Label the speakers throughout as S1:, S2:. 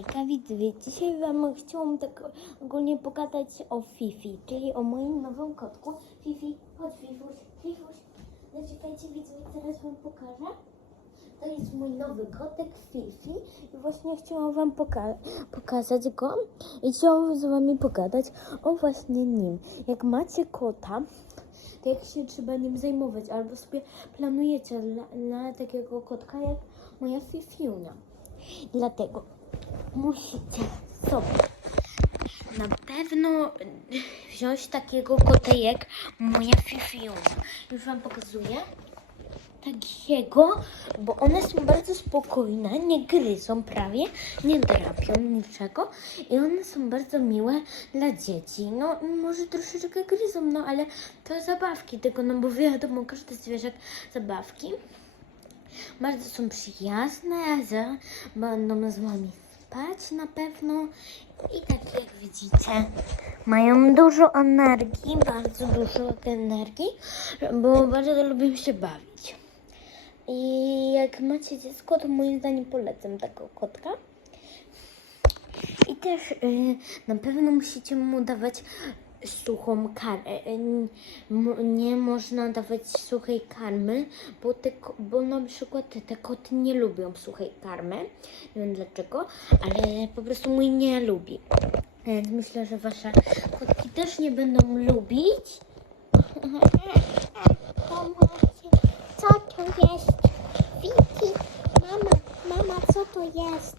S1: Hejka widzowie, dzisiaj wam chciałam tak ogólnie pogadać o Fifi, czyli o moim nowym kotku. Fifi, chodź Fifuś, Fifuś. Zaczekajcie widzowie, teraz wam pokażę. To jest mój nowy kotek Fifi i właśnie chciałam wam poka- pokazać go i chciałam z wami pogadać o właśnie nim. Jak macie kota, to jak się trzeba nim zajmować, albo sobie planujecie dla, dla takiego kotka jak moja Fifiunia. Dlatego musicie sobie na pewno wziąć takiego kota jak moja Fifiunia. Już wam pokazuję. Takiego, bo one są bardzo spokojne, nie gryzą prawie, nie drapią niczego i one są bardzo miłe dla dzieci. No może troszeczkę gryzą, no ale to zabawki tego, no bo wiadomo, każdy zwierzak zabawki. Bardzo są przyjazne, za, będą z wami spać na pewno i tak jak widzicie mają dużo energii, bardzo dużo energii, bo bardzo lubią się bawić. I jak macie dziecko, to moim zdaniem polecam taką kotka. I też y, na pewno musicie mu dawać suchą karmę. Nie można dawać suchej karmy, bo, te, bo na przykład te koty nie lubią suchej karmy. Nie wiem dlaczego, ale po prostu mój nie lubi. Więc myślę, że wasze kotki też nie będą lubić.
S2: Pomocy. Co to jest? Wiki, mama, mama, co to jest?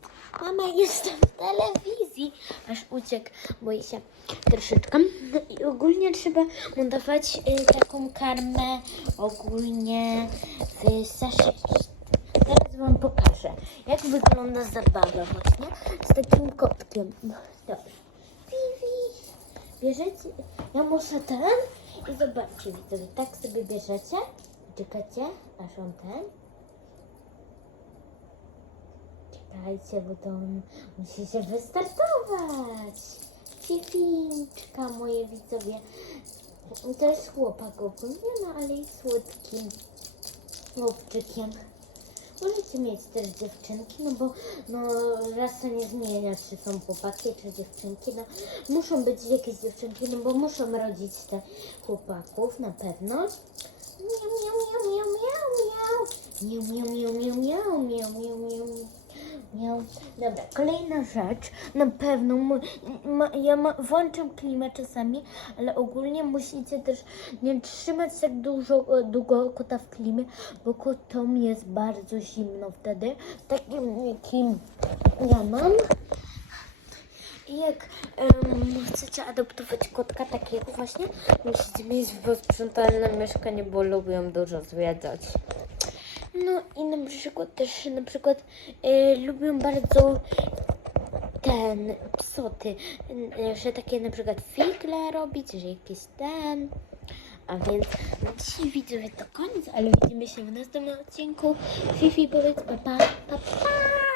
S1: Mama, jestem w telewizji. Aż uciekł, boi się troszeczkę. No i ogólnie trzeba mu dawać y, taką karmę ogólnie w. Teraz wam pokażę, jak wygląda zabawa właśnie z takim kotkiem. No. Bierzecie, ja muszę ten i zobaczcie widzowie, tak sobie bierzecie. Czekacie, aż on ten. Czekajcie, bo to on musi się wystartować. Cifinczka, moje widzowie. To jest chłopak ogólnie, no ale jest słodkim chłopczykiem. Możecie mieć też dziewczynki, no bo no, rasa nie zmienia, czy są chłopaki, czy dziewczynki. No, muszą być jakieś dziewczynki, no bo muszą rodzić te chłopaków na pewno. Miau, miau, miau, miau, miau, miau. Miau, miau, miau, miau, miau, miau, miau, miau. Miał. Dobra, kolejna rzecz. Na pewno ma, ja ma, włączam klimę czasami, ale ogólnie musicie też nie trzymać tak dużo, e, długo kota w klimie, bo kotom jest bardzo zimno wtedy. Takim jakim ja mam. Jak em, chcecie adoptować kotka takiego właśnie, musicie mieć posprzątane mieszkanie, bo lubią dużo zwiedzać. No i na przykład też na przykład y, lubią bardzo ten psoty, y, że takie na przykład figle robić, że jakiś ten. A więc na dzisiaj widzowie to koniec, ale widzimy się w następnym odcinku. Fifi powiedz pa pa pa pa.